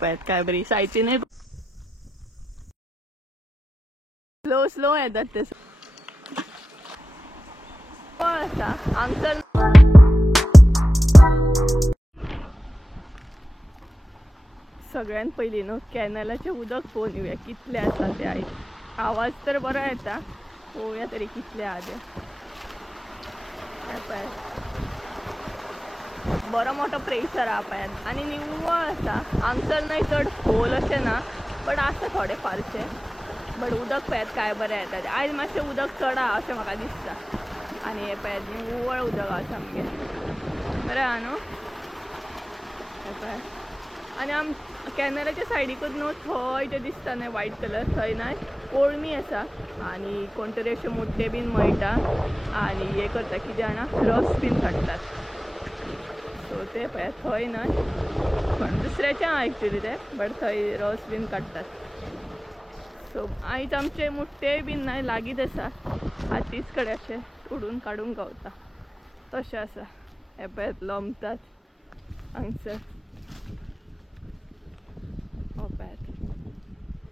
पळय काय बरी सायटीने स्लो स्लो येतात ते आसा हांगसर सगळ्यात पयलीं न्हू कॅनलाचें उदक पळोवन येवया कितलें आसा तें आई आवाज तर बरो येता पळोवया तरी कितलें आहा तें पळय बरो मोठो प्रेशर आहा पळय आनी निव्वळ आसा हांगसर न्हय चड खोल अशें ना बट आसा थोडे फारशे बट उदक पळयात काय बरें येता तें आयज मातशें उदक चड आहा अशें म्हाका दिसता आनी हें पळयात निव्वळ उदक आहा सामकें बरें आहा न्हू हें पळय आनी कॅनलाच्या सायडीकूच न्हू थंय जें दिसता न्हय व्हायट कलर थंय न्हय कोळमी आसा आनी कोण तरी अशे मुड्डे बीन मळटा आनी हें करता कितें जाणा रस बीन काडटात सो ते पळय थंय न्हय पण दुसऱ्याचें आहा एक्चुली तें बट थंय रस बीन काडटात सो आयज आमचे मुट्टे बीन न्हय लागींच आसा हातीच कडेन अशें उडून काडूंक गावता तशें आसा हे पळयात लोंबतात हांगसर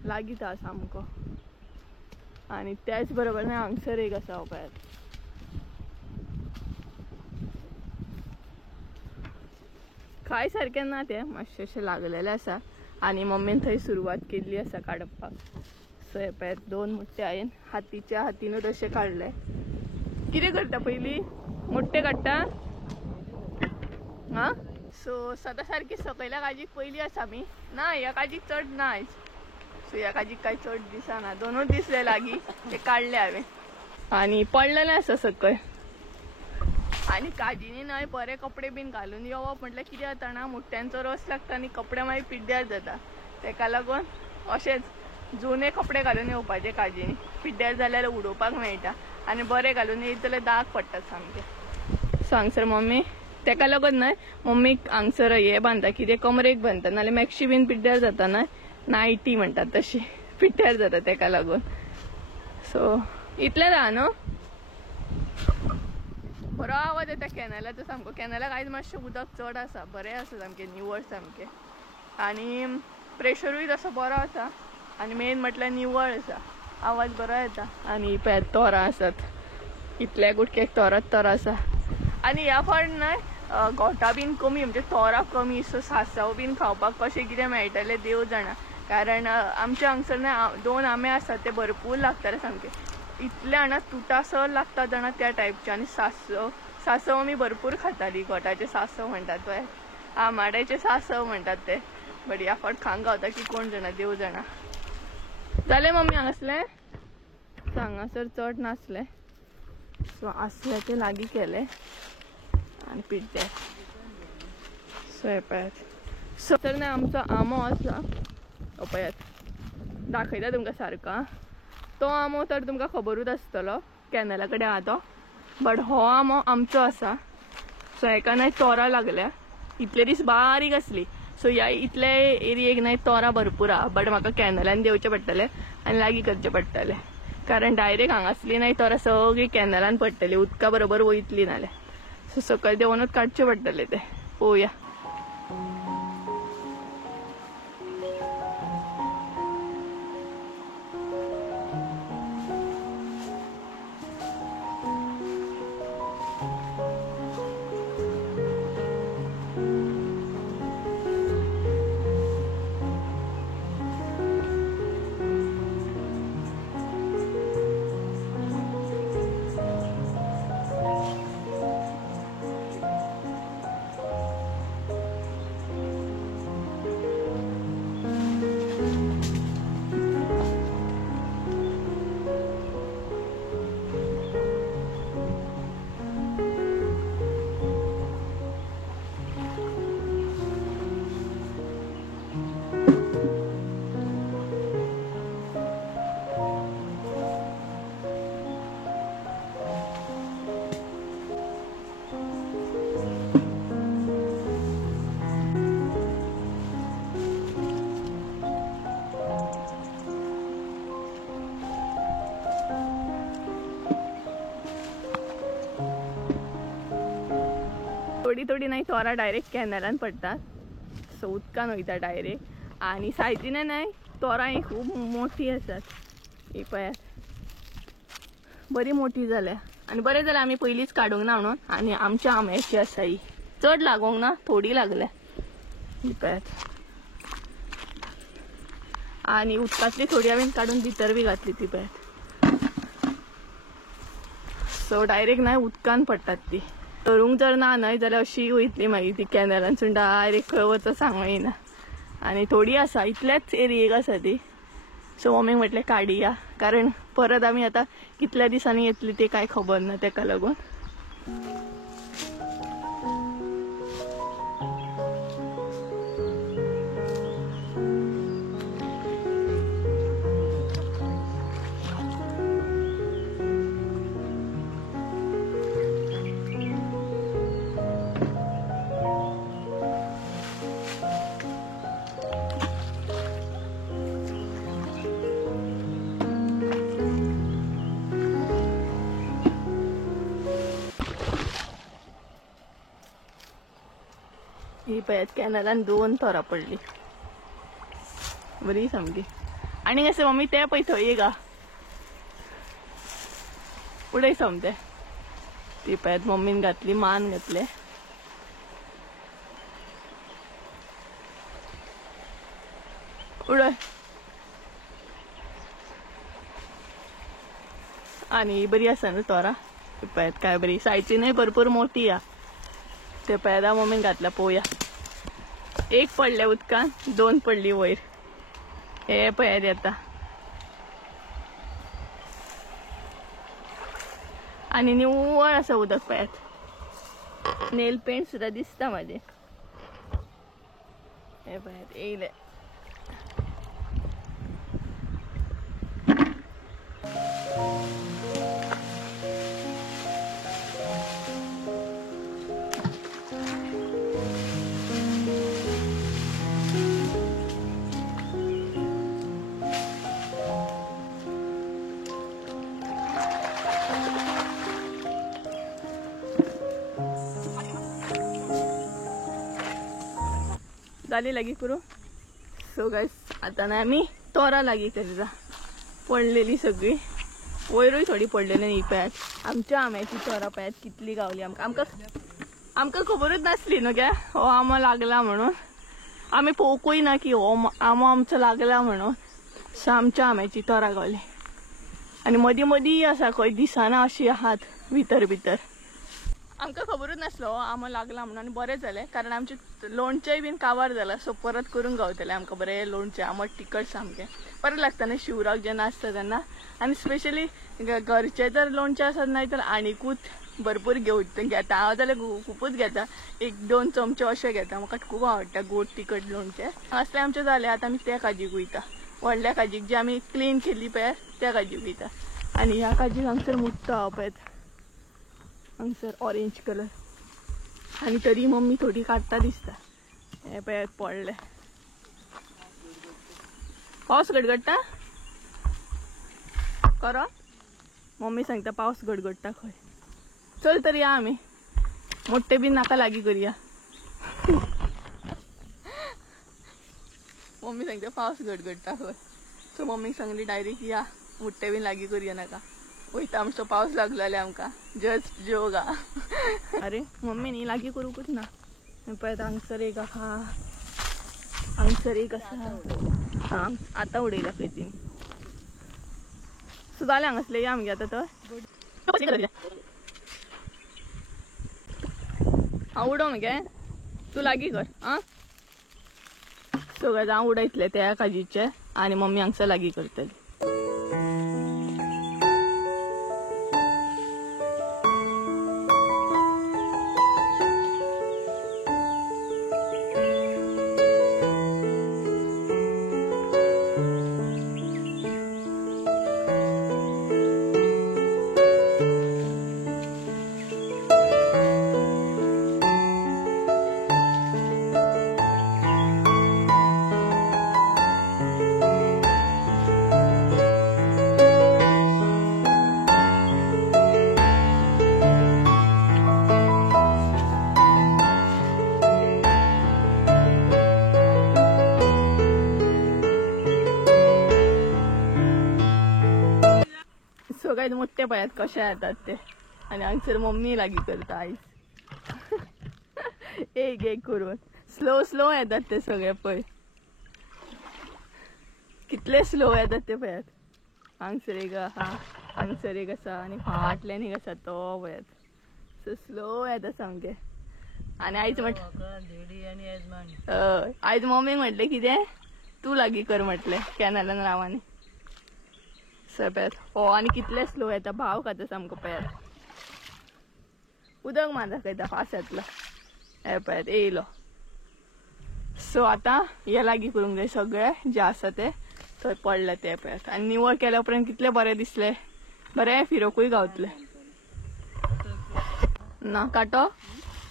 लागींच आहा सामको आनी त्याच बरोबर न्हय हांगसर एक आसा पळयात कांय सारकें ना तें मातशें अशें लागलेलें आसा आनी मम्मीन थंय सुरवात केल्ली आसा काडपाक सो हे पळयात 2 मुट्टे हांवें हातीच्या हातीनूच अशें काडले कितें करता पयलीं मुट्टे काडटा हां सो सदां सारकी सकयल्या काजीक पयलीं आसा आमी ना ह्या काजीक चड ना आयज सो ह्या काजीक कांय चड दिसना 2 दिसले लागीं ते काडले हांवें आनी पडलेलें आसा सकयल आनी काजींनी न्हय बरे कपडे बीन घालून येवप म्हटल्यार कितें जाता ना मुट्ट्यांचो रस लागता आनी कपडे मागीर पिड्ड्यार जाता तेका लागून अशेंच जुने कपडे घालून येवपाचे काजींनी पिड्ड्यार जाल्यार उडोवपाक मेळटा आनी बरे घालून येयत जाल्यार दाग पडटात सामके सो हांगसर मम्मी तेका लागून न्हय मम्मीक हांगसर हे बांदता कितें कमरेक बांदता नाल्यार मॅक्शी बीन पिड्ड्यार जाता न्हय नायटी म्हणटात तशी पिड्ड्यार जाता तेका लागून सो इतलें जाहा न्हू बरो आवाज येता कॅनलाचो सामको कॅनलाक आयज मातशें उदक चड आसा बरें आसा सामकें निवळ सामकें आनी प्रेशरूय तसो बरो आसा आनी मेन म्हटल्यार निवळ आसा आवाज बरो येता आनी पळयात तोरां आसात इतल्या गुटक्याक तोराच तोरां आसा आनी ह्या फावट न्हय गोठा बीन कमी म्हणजे तोरां कमी सो सासव बीन खावपाक कशें कितें मेळटलें देव जाणा कारण आमच्या हांगसर न्हय 2 आंबे आसात ते भरपूर लागताले सामके इतले हांगा तुटासर लागता जाणा त्या टायपचे आनी सासव आमी भरपूर खाताली गोठाचे सासव म्हणटात पळय आमाड्याचे सासव म्हणटात ते बट ह्या फावट खावंक गावता की कोण जाणा देव जाणा जालें मम्मी हांगासलें हांगासर चड नासलें सो आसलें ते लागीं केलें आनी पिड्ड्यार सो हे पळयात सो तर न्हय आमचो आंबो आसा पळयात दाखयता तुमकां सारको तो आंबो तर तुमकां खबरूच आसतलो कॅनला कडेन आहा तो बट हो आंबो आमचो आसा सो हेका न्हय तोरां लागल्या इतले दीस बारीक आसली सो ह्या इतले एरियेक न्हय तोरां भरपूर आहा बट म्हाका कॅनलान देवचें पडटलें आनी लागीं करचें पडटलें कारण डायरेक्ट हांगासली न्हय तोरां सगळीं कॅनलान पडटलीं उदका बरोबर वयतलीं नाल्यार सो सकयल देंवनूच काडचें पडटलें तें पळोवया थोडी थोडी नाही तोरा डायरेक्ट कॅनलान पडतात सो उदकान वयता डायरेक्ट आणि सायजीने नाही तोरां खूप मोठी असतात. ही पळयात बरी मोठी झाल्या आणि बरें जाल्यार आमी पयलींच काडूंक ना म्हणून. आणि आमच्या आंब्याची आसा ही चड लागोंक ना थोडी लागल्या ही पळयात. आणि उदकांतली थोडी हांवें काडून भितर बी घातली ती पळयात. सो डायरेक्ट नाही उदकान पडटात ती. धरूंक जर ना न्हय जाल्यार अशी वयतली मागीर ती कॅनलांसून डायरेक्ट खंय वचो सांगूं येना. आणि थोडी आसा इतल्याच एरियेक आसा ती. सो मम्मीक म्हटलें काडया कारण परत आमी आतां कितल्या दिसांनी येतली ते काय खबर ना तेका लागून. ही पळयात कॅनलान 2 तोरां पडली बरी सामकी. आणि कशें मम्मी ते पळय थंय एक उडय समते ती पळयात मम्मीन घातली मान घातले. उडय. आणि बरी आसा न्हू तोरां पळयात काय बरी सायजीनय भरपूर मोठी आ. ते पळयात मम्मीन घातल्या पळोवया. एक पडले उदकान 2 पडली वयर. हे पळयात येता आणि निव्वळ आसा उदक पळयात. नेल पेंट सुद्धा दिसता माझे. हे पळयात येयले. जाली लागी करू. सो गाइस आता ना आम्ही तोरा लागी करूया. पडलेली सगळी वयरूय थोडी पडलेली न्ही पळयात. आमच्या आंब्याची तोरा पळयात कितली गावली. आमकां खबरूच नासली न्हू गे हो आंबो लागला म्हणून. आमी पळोवकूय ना की हो आंबो आमचो लागला म्हणून. सो आमच्या आंब्याची तोरा गावली. आणि मदीं मदीं आसा खंय दिसना अशी आहात भितर भितर. आमकां खबरूच नासलो हो आंबो लागला म्हणून. आणि बरें जालें कारण आमचे लोणचेंय बीन काबार जाला. सो परत करून गावतलें आमकां बरें लोणचें आंबट तिखट सामकें बरें लागता न्हू शिवराक जेन्ना आसता तेन्ना. आणि स्पेशली घरचें जर लोणचें आसत नाय तर आनीकूच भरपूर घेता. हांव जाल्यार खूपच घेता. 1-2 चमचे अशें घेता. म्हाका खूब आवडटा गोड तिखट लोणचें. असलें आमचें जालें. आतां आमी त्या काजीक वयता. व्हडल्या काजीक जी आमी क्लीन केल्ली पळय त्या काजीक वयता. आणि ह्या काजीक हांगसर मुट्टा हांव पळयात हांगसर ऑरेंज कलर. आणि तरी मम्मी थोडी काडटा दिसता. हे पळयात पडले. पावस गडगडटा करो. मम्मी सांगता पावस गडगडटा खंय. चल तर या आमी मोठे बीन नाका लागी करूया. मम्मी सांगता पावस गडगडटा खंय. सो मम्मीक सांगली डायरेक्ट या मोठे बीन लागी करूया नाका. वयता आमचो पावस लागलो जाल्यार आमकां जस्ट जोगा. अरे मम्मी न्ही लागी करूकूच ना. पळय हांगसर एक आहा हांगसर एक आसा. हां आतां उडयला खंय ती. सो जालें हांगासलें या आमगे आतां तर. हांव उडोवं मगे तूं लागी कर आं. सो गायज हांव उडयतलें त्या काजीचे आनी मम्मी हांगसर लागी करतली. काय मोठे पळयात कशा येतात ते. आणि हांगसर मम्मी लागी करता आईस एक एक करून स्लो स्लो येतात ते सगळे पळय. कितले स्लो येतात ते पळयात. हांगसर एक हा हांगसर एक आसा आणि फाटल्यान एक आसा तो पळयात. सो स्लो येता सामके. आणि आईच आईज मम्मी म्हटले कितें तू लागी कर म्हटले कॅनलान रावानी. पळयात हो आणि कितले स्लो येता. भाव खाता सामको पळयात. उदक माझा खायता फास्ट येतलो. हे पळयात येयलो. सो आता हे लागी करूंक जाय सगळे जे आसा ते थंय पडले ते पळयात. आणि निवळ केल्या उपरांत कितले बरे दिसले. बरे फिरोकूय गावतले. ना काटो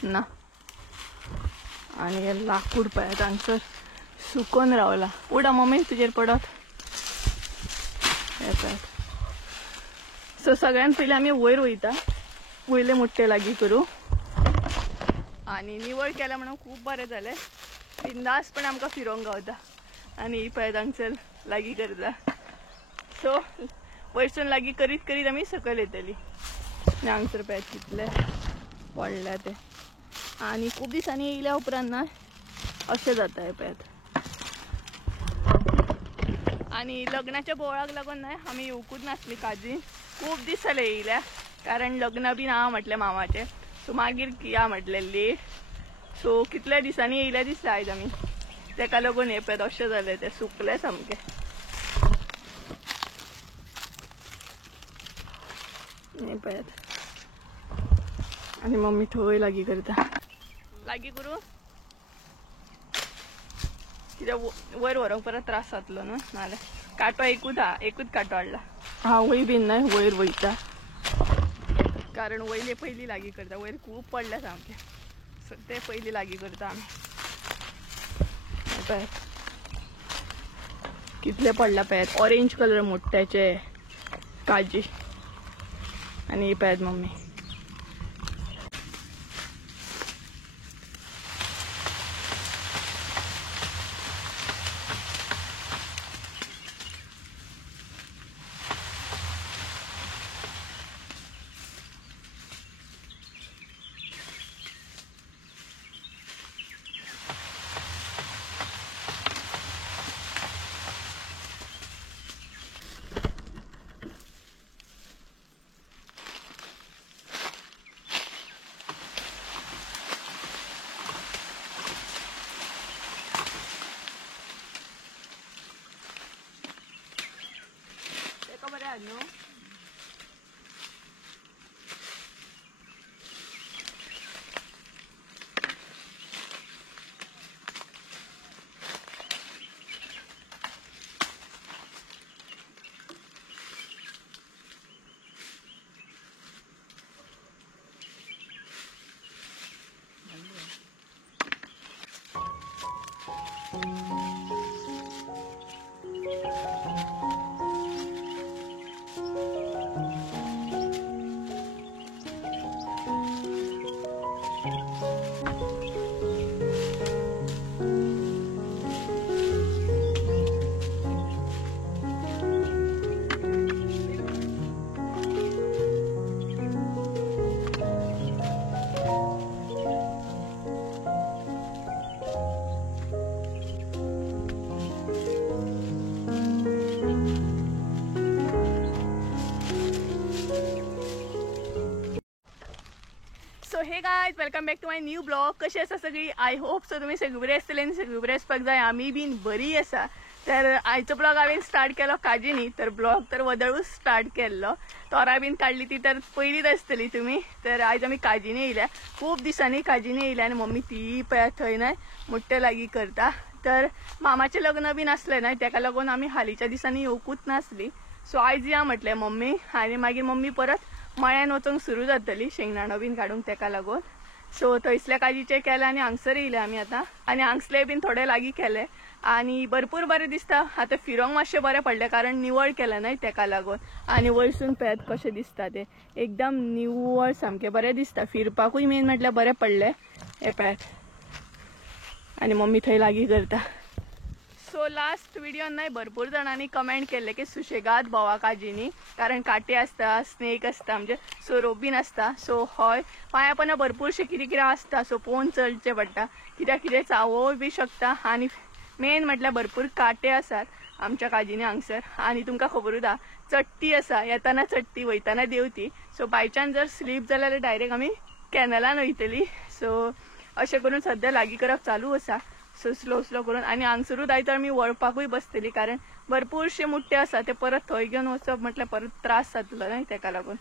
ना. आणि हे लाकूड पळयात हांगसर सुकून रावला. उडा मम्मी तुजेर पडत. हे पळयात. सो सगळ्यात पयलीं आमी वयर वयता. वयले मोठे लागी करू. आणि निवळ केल्या म्हणून खूब बरें जालें. बिंदास पण आमकां फिरोंक गावता. आणि ही पळयात हांगसर लागी करता. सो वयरसून लागी करीत करीत आमी सकयल येतली. आणि हांगसर पळयात कितले पडल्या ते. आणि खूब दिसांनी येयल्या उपरांत ना अशें जाता. हे पळयात. आणि लग्नाच्या बोवाळाक लागून ना आमी येवकूच नासली काजी. खूब दीस जाले येयल्या. कारण लग्न बीन आहा म्हटलें मामाचें. सो मागीर या म्हटलें लेट. सो कितल्या दिसांनी येयल्या दिसता आयज आमी. तेका लागून हे पळयात अशें जालें ते सुकले सामके. हे पळयात. आणि मम्मी थंय लागी करता. लागी करू कित्याक वयर व्हरोंक परत त्रास जातलो न्हू. नाल्यार कांटो एकूच कांटो हाडला. हांवूय बीन न्हय वयर वयता. कारण वयले पयलीं लागी करता. वयर खूब पडल्या सामके. सो ते पयलीं लागी करता आमी. पळयात कितले पडला पळयात. ऑरेंज कलर मोठ्याचे काजी. आणि पळयात मम्मी. No so hey guys welcome back to my new blog. कशी आसा सगळी. आय होप सो तुमी सगळी बरी आसतली आनी सगळी बरी आसपाक जाय. आमी बीन बरी आसा. तर आयचो ब्लॉग हांवें स्टार्ट केलो काजीनी. तर ब्लॉग तर वदळूच स्टार्ट केल्लो. तोरां बीन काडली ती तर पयलींच आसतली तुमी. तर आयज आमी काजीनी येयल्या. खूब दिसांनी काजीनी येयल्या. आनी मम्मी ती पळयात थंय न्हय मुट्टे लागीं करता. तर मामाचें लग्न बीन आसलें न्हय तेका लागून आमी हालींच्या दिसांनी येवकूच नासली. सो आयज या म्हटलें मम्मी. आनी मागीर मम्मी परत मळ्यान वचूंक सुरू जातली शेंगदाणो बीन काडूंक तेका लागून. सो थंयसल्या काजीचे केले आनी हांगसर येयले आमी आतां. आनी हांगसले बीन थोडे लागीं केले. आनी भरपूर बरें दिसता. आतां फिरोंक मातशें बरें पडलें कारण निवळ केलें न्हय तेका लागून. आनी वयरसून पळयात कशें दिसता तें एकदम निवळ सामकें बरें दिसता. फिरपाकूय मेन म्हटल्यार बरें पडलें. हे पळयात. आनी मम्मी थंय लागीं करता. सो सो लास्ट व्हिडिओ नाही भरपूर जणांनी कमेंट केले की सुशेगाद भोवा काजीनी, कारण काटे असता, स्नेक असता, म्हणजे सोरोप बीन असता. सो हय पांया पण भरपूरशे कितें कितें असता. सो पळोवन चलचें पडटा, कित्याक कितें चावोय बी शकता. आनी मेन म्हटल्यार भरपूर काटे आसात आमच्या काजीनी हांगसर. आनी तुमकां खबरूच आहा चडटी आसा, येताना चडटी वयताना देंवती. सो बाय चान्स जर स्लीप जाल्यार डायरेक्ट आमी कॅनलान वयतली. सो अशें करून सद्या लागीं करप चालू आसा. सो स्लो स्लो करून. आनी हांगसरूच आयज आमी वळपाकूय बसतली, कारण भरपूरशे मुट्टे आसा ते परत थंय घेवन वचप म्हटल्यार परत त्रास जातलो न्हय, तेका लागून.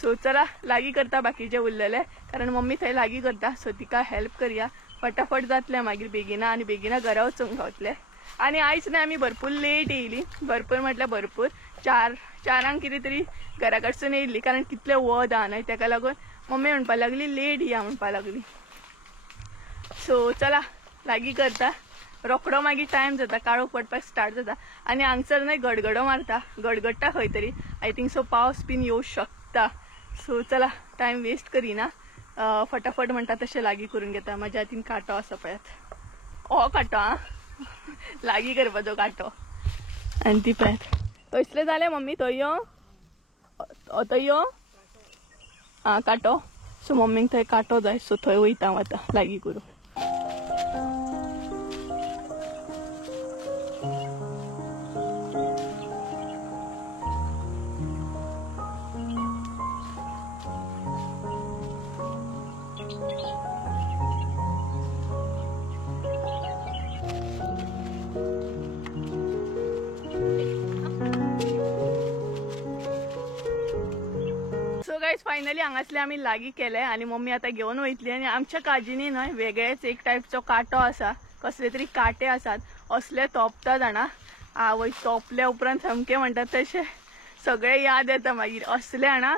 सो चला लागीं करता बाकीचे उरलेले, कारण मम्मी थंय लागीं करता. सो तिका हेल्प करया, फटाफट जातलें मागीर बेगिना, आनी बेगिना घरा वचूंक गावतलें. आनी आयज न्हय आमी भरपूर लेट येयली, भरपूर म्हटल्यार भरपूर 4:00 कितें तरी घरा कडसून येयल्ली, कारण कितलें वद आहा न्हय, तेका लागून मम्मी म्हणपा लागली लेट या म्हणपा लागली. सो चला लागीं करता, रोखडो मागीर टायम जाता, काळोख पडपाक स्टार्ट जाता. आनी हांगसर न्हय गडगडो मारता, गडगडटा खंय तरी. आय थिंक सो पावस बीन येवं शकता. सो चला टायम वेस्ट करिना, फटाफट म्हणटा तशें लागीं करून घेता. म्हाज्या हातीन कांटो आसा पळयात, हो कांटो आं लागीं करपाचो कांटो. आनी ती पळयात थंयसले जालें मम्मी, थंय यो थंय यो आं कांटो. सो मम्मीक थंय कांटो जाय, सो थंय वयता हांव आतां लागीं करूं. सो गाइज फायनली हांगासले आमी लागीं केले, आनी मम्मी आतां घेवन वयतली. आनी आमच्या काजीनी न्हय वेगळेच एक टायपचो कांटो आसा, कसले तरी कांटे आसात, असले तोपता जाणा. आवय तोपल्या उपरांत सामकें म्हणटात तशें सगळें याद येता मागीर, असले जाणा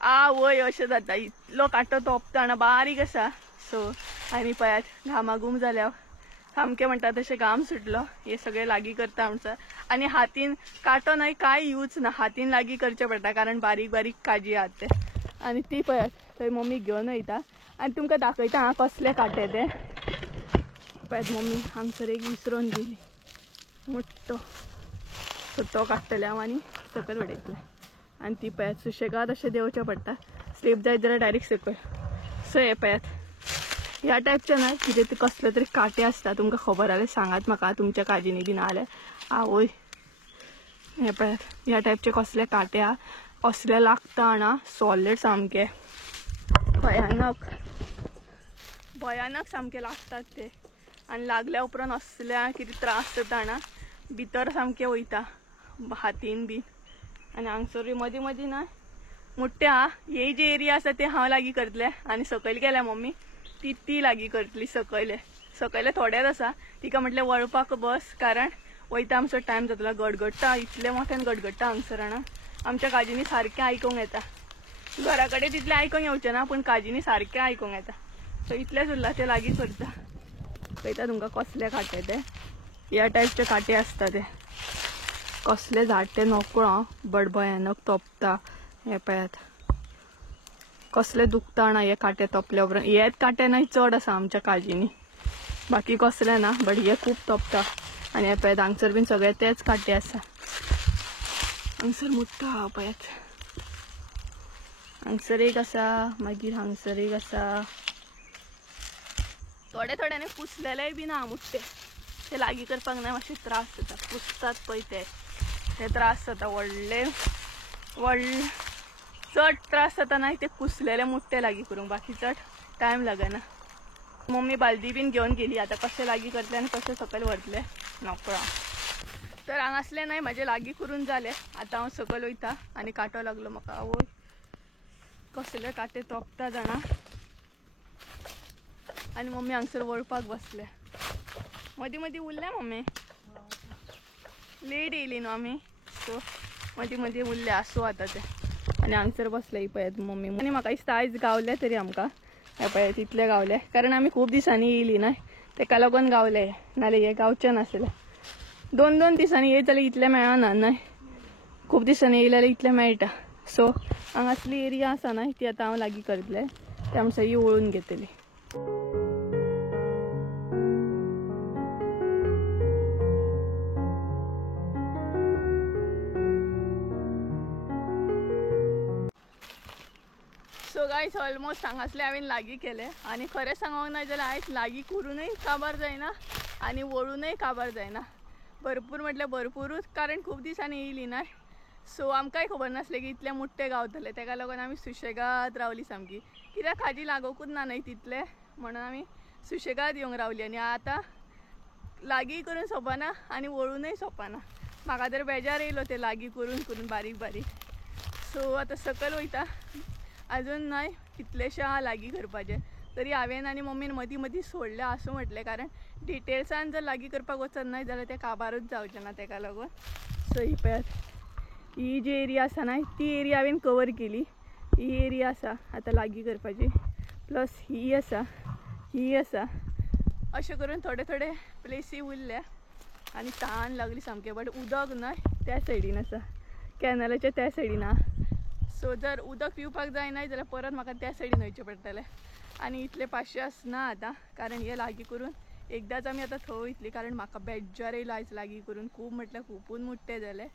आवय अशें जाता. इतलो कांटो तोपता जाणा, बारीक आसा. सो आनी पळयात घामाघूम जाल्या, सामकें म्हणटा तशें घाम सुटलो. हे सगळें लागीं करता आमचं. आनी हातीन कांटो न्हय कांय यूज ना, हातीन लागीं करचें पडटा, कारण बारीक बारीक काजी आहात ते. आनी ती पळयात थंय मम्मी घेवन वयता, आनी तुमकां दाखयता हां कसले कांटे ते. पळयात मम्मी हांगसर एक विसरोन गेली मोठ्ठो, सो तो काडटलें हांव आनी सकयल उडयतलें. आनी ती पळयात सुशेगाद अशें देंवचें पडटा, स्लीप जायत जाल्यार डायरेक्ट सकयल. सो हे पळयात ह्या टायपचे ना कितें कसले तरी कांटे आसता. तुमकां खबर जाल्यार सांगात म्हाका, तुमच्या काजीनी बी ना जाल्यार. आवय हे पळयात ह्या टायपचे कसले कांटे आहा, असले लागता जाणा सॉलिड सामके, भयानक भयानक सामके लागतात ते. आनी लागल्या उपरांत असल्या कितें त्रास जाता जाणा, भितर सामके वयता हातीन बी. आनी हांगसर मदीं मदीं ना मुट्टे आहा, हे जे एरिया आसा ते हांव लागीं करतलें, आनी सकयल गेल्या मम्मी ती लागीं करतली. सकयले थोडेच आसा, तिका म्हटलें वळपाक बस, कारण वयता आमचो टायम जातलो. गडगडटा, इतले मोठ्यान गडगडटा हांगसर जाणा. आमच्या काजीनी सारकें आयकूंक येता, घरा कडेन तितलें आयकूंक येवचें ना, पूण काजीनी सारकें आयकूंक येता. सो इतलेंच उरलां, ते लागीं करता. पळयता तुमकां कसले कांटे ते, ह्या टायपचे कांटे आसता ते. कसले झाड ते नकळो हांव, बट भयानक तोपता. हे पळयात कसले दुखता जाणा हे कांटे तोपल्या उपरांत. हेच कांटे न्हय चड आसा आमच्या काजीनी, बाकी कसले ना, बट हे खूब तोपता. आनी हे पळयात हांगसर बीन सगळे तेच कांटे आसा. हांगसर मुट्टो आहा पळयात, हांगसर एक आसा, मागीर हांगसर एक आसा. थोडे थोड्याने पुसलेले बी ना मुट्टे, ते लागीं करपाक ना मातशे त्रास जाता. पुसतात पळय ते त्रास जाता, व्हडले चड त्रास जाता ना ते कुसलेले मुट्टे लागीं करूंक, बाकी चड टायम लागना. मम्मी बालदी बीन घेवन गेली, आतां कशें लागीं करतले आनी कशें सकयल व्हरतले नकळो. तर हांगासले न्हय म्हाजें लागीं करून जालें, आतां हांव सकयल वयता. आनी कांटो लागलो म्हाका, आवय कसले कांटे तोपता जाणा. आनी मम्मी हांगसर वळपाक बसले. मदीं मदीं उरले मम्मी, लेट येयली न्हू आमी, सो मदीं मदीं उरले आसूं आतां ते. आनी हांगसर बसले ही पळयात मम्मी. आनी म्हाका दिसता आयज गावले तरी आमकां, हे पळयात इतले गावले, कारण आमी खूब दिसांनी येयली न्हय, तेका लागून गावले. नाल्यार हे गावचे नासले. 2-2 दिसांनी येयत जाल्यार इतले मेळना न्हय, खूब दिसांनी येयले जाल्यार इतले मेळटा. सो हांगासली एरिया आसा न्हय ती आतां हांव लागीं करतलें, ते आमी सगळी वळून घेतली. गायस ऑलमोस्ट हांगासले हांवें लागीं केले आनी खरें सांगूंक ना जाल्यार आयज लागीं करूनय काबार जायना आनी वळूनय काबार जायना. भरपूर म्हटल्यार भरपूरूच, कारण खूब दिसांनी येयली ना, सो आमकांय खबर नासलें की इतले मुट्टे गावतले. तेका लागून आमी सुशेगाद रावली सामकी, कित्याक खाजी लागोकूच ना न्हय तितले, म्हणून आमी सुशेगाद येवंक रावली. आनी आतां लागीं करून सोंपना आनी वळूनय सोंपना. म्हाका तर बेजार येयलो ते लागीं करून करून बारीक बारीक. सो आतां सकयल वयता, अजून न्हय कितलेशे आहा लागीं करपाचें. तरी हांवें आनी मम्मीन मदीं मदीं सोडलें आसूं म्हटलें, कारण डिटेल्सान जर लागीं करपाक वचत न्हय जाल्यार तें काबारूच जावचें ना. तेका लागून सो ही पळयात, ही जी एरिया आसा न्हय ती एरिया हांवें कवर केली. ही एरिया आसा आतां लागीं करपाची, प्लस ही आसा, ही आसा. अशें करून थोडे थोडे प्लेसी उरल्या आनी तान लागली सामकें. बट उदक न्हय त्या सायडीन आसा, कॅनलाच्या त्या सायडीन आहा. सो जर उदक पिवपाक जाय न्हय जाल्यार परत म्हाका त्या सायडीन वयचें पडटलें. आनी इतले पाशयेस ना आतां, कारण हे लागीं करून एकदांच आमी आतां थंय वयतली. कारण म्हाका बेज्जार येयलो आयज लागीं करून, खूब म्हटल्यार खुपूच मुट्टे जाले.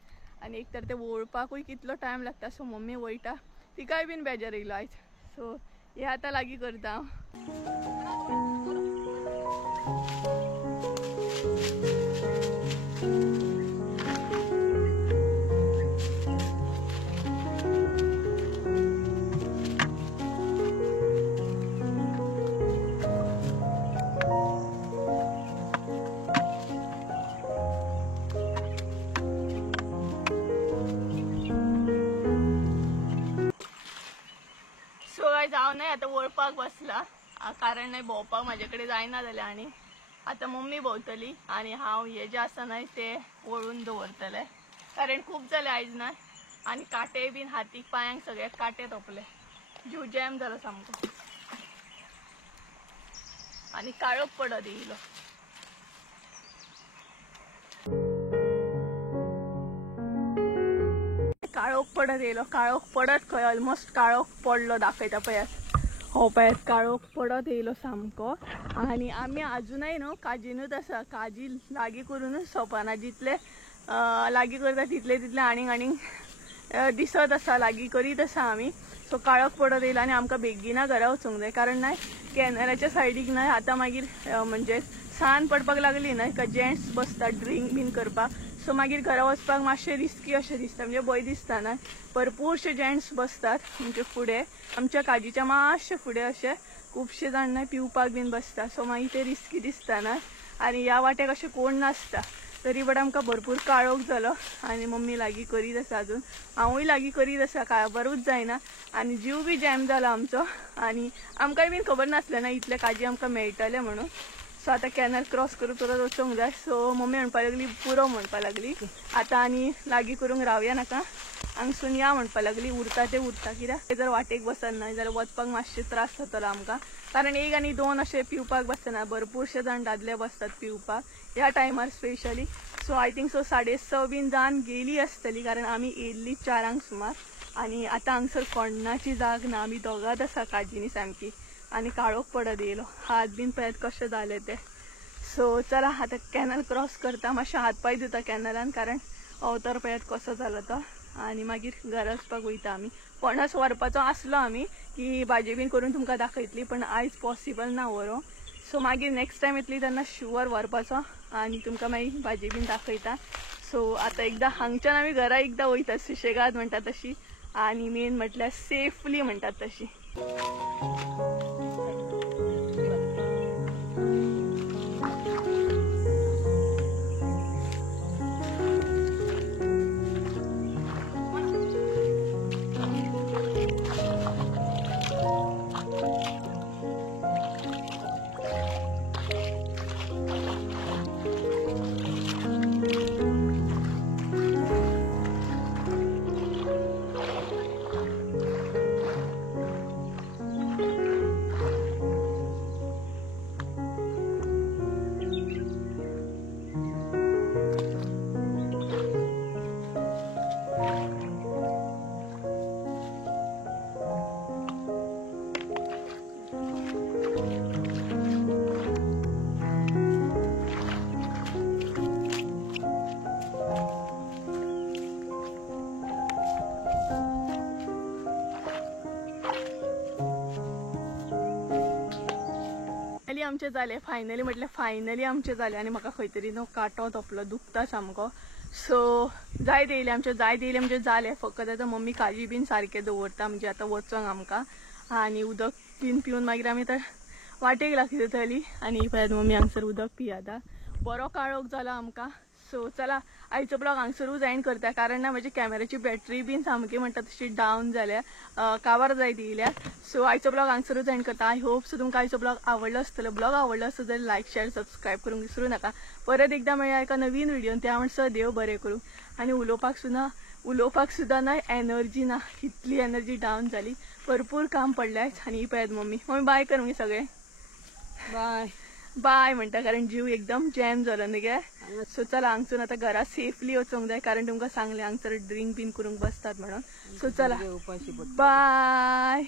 आनी एक तर ते वळपाकूय कितलो टायम लागता. सो मम्मी वयता, तिकाय बीन बेजार येयलो आयज. सो हे आतां लागीं करता हांव. हांव न्हय आतां वळपाक बसला, कारण न्हय भोंवपाक म्हाजे कडेन जायना जालें. आनी आतां मम्मी भोंवतली आनी हांव हे जे आसा न्हय ते वळून दवरतलें, कारण खूब जालें आयज न्हय. आनी कांटे बीन हातीक पांयांक सगळ्याक कांटे तोपले, जीव जॅम जालो सामको. आनी काळोख पडत येयलो. काळोख पडत येयलो, काळोख पडत खंय ऑलमोस्ट काळोख पडलो दाखयता पळयात. हो पळयात, काळोख पडत येयलो सामको. आनी आमी अजुनय न्हू काजीनूच आसा. काजी लागीं करूनच सोंपना. जितले लागीं करता तितले तितले आनीक दिसत आसा, लागीं करीत आसा आमी. सो काळोख पडत येयलो आनी आमकां बेगीना घरा वचूंक जाय, कारण न्हय कॅनलाच्या सायडीक न्हय आतां मागीर म्हणजे सान पडपाक लागली न्हय का जेंट्स बसतात ड्रिंक बीन करपाक. सो मागीर घरा वचपाक मातशें रिस्की अशें दिसता, म्हणजे भंय दिसता न्हय. भरपूरशे जेंट्स बसतात म्हणजे फुडें, आमच्या काजीच्या मातशे फुडें अशे खुबशे जाण न्हय पिवपाक बीन बसता. सो मागीर ते रिस्की दिसता न्हय. आनी ह्या वाट्याक अशें कोण नासता. तरी बट आमकां भरपूर काळोख जालो आनी मम्मी लागीं करीत आसा अजून, हांवूय लागीं करीत आसा, काबारूच जायना. आनी जीव बी जॅम जालो आमचो. आनी आमकांय बीन खबर नासलें ना इतले काजी आमकां मेळटले म्हणून. सो आतां कॅनल क्रॉस करून परत वचूंक जाय. सो मम्मी म्हणपाक लागली पुरो म्हणपाक लागली, आतां आनी लागीं करूंक रावया नाका, हांगसून या म्हणपाक लागली. उरता ते उरता, कित्याक जर वाटेक बसत न्हय जाल्यार वचपाक मातशें त्रास जातलो आमकां. कारण एक आनी दोन अशे पिवपाक बसना, भरपूरशे जाण दादले बसतात पिवपाक ह्या टायमार specially. So I think so 6:30 बीन जावन गेली आसतली, कारण आमी येयल्ली 4 सुमार. आनी आतां हांगसर कोणाची जाग ना, आमी दोगांच आसा काजीनी सामकी. आनी काळोख पडत येयलो, हात बीन पळयात कशे जाले ते. सो चला आतां कॅनल क्रॉस करता, मातशे हात पाय धुता कॅनलान, कारण अवतार पळयात कसो जालो तो. आनी मागीर घरा वचपाक वयता आमी. पणस व्हरपाचो आसलो आमी की भाजी बीन करून तुमकां दाखयतली, पण आयज पॉसिबल ना व्हरोंक. सो मागीर नेक्स्ट टायम येतली तेन्ना शुअर व्हरपाचो आनी तुमकां मागीर भाजी बीन दाखयता. सो आतां एकदां हांगच्यान आमी घरा एकदां वयता, सुशेगाद म्हणटा तशी, आनी मेन म्हटल्यार सेफली म्हणटात तशी. आमचे जाले फायनली म्हटल्यार फायनली आमचे जाले आनी म्हाका खंय तरी न्हू कांटो तपलो दुखता सामको सो जायत येयले आमचे जाले फकत आतां मम्मी काळजी बीन सारके दवरता म्हणजे आतां वचोंक आमकां आनी उदक बीन पिवन मागीर आमी तर वाटेक लागतली आनी पळयात मम्मी हांगसर उदक पियाता बरो काळोख जाला आमकां सो चला आयचो ब्लॉग हांगसरूच एंड करता कारण ना म्हजी कॅमेराची बॅटरी बीन सामकी म्हणटा तशी डावन जाल्या काबार जायत येयल्या सो आयचो ब्लॉग हांगसरूच एंड करता आय होप सो तुमकां आयचो ब्लॉग आवडलो आसतलो ब्लॉग आवडलो आसत जाल्यार लायक शेअर सबस्क्राईब करूंक विसरू नाका परत एकदा मेळया एका नवीन व्हिडिओन त्या म्हणसर देव बरें करूं आनी उलोवपाक सुद्दां ना एनर्जी ना इतली एनर्जी डावन जाली भरपूर काम पडलें आनी पळयात मम्मी बाय कर मम्मी सगळे बाय बाय म्हणटा कारण जीव एकदम जॅम जालो न्ही गे सो चला हांगसून आतां घरा सेफली वचोंक जाय कारण तुमकां सांगलें हांगसर ड्रिंक बीन करूंक बसतात म्हणून सो चला बाय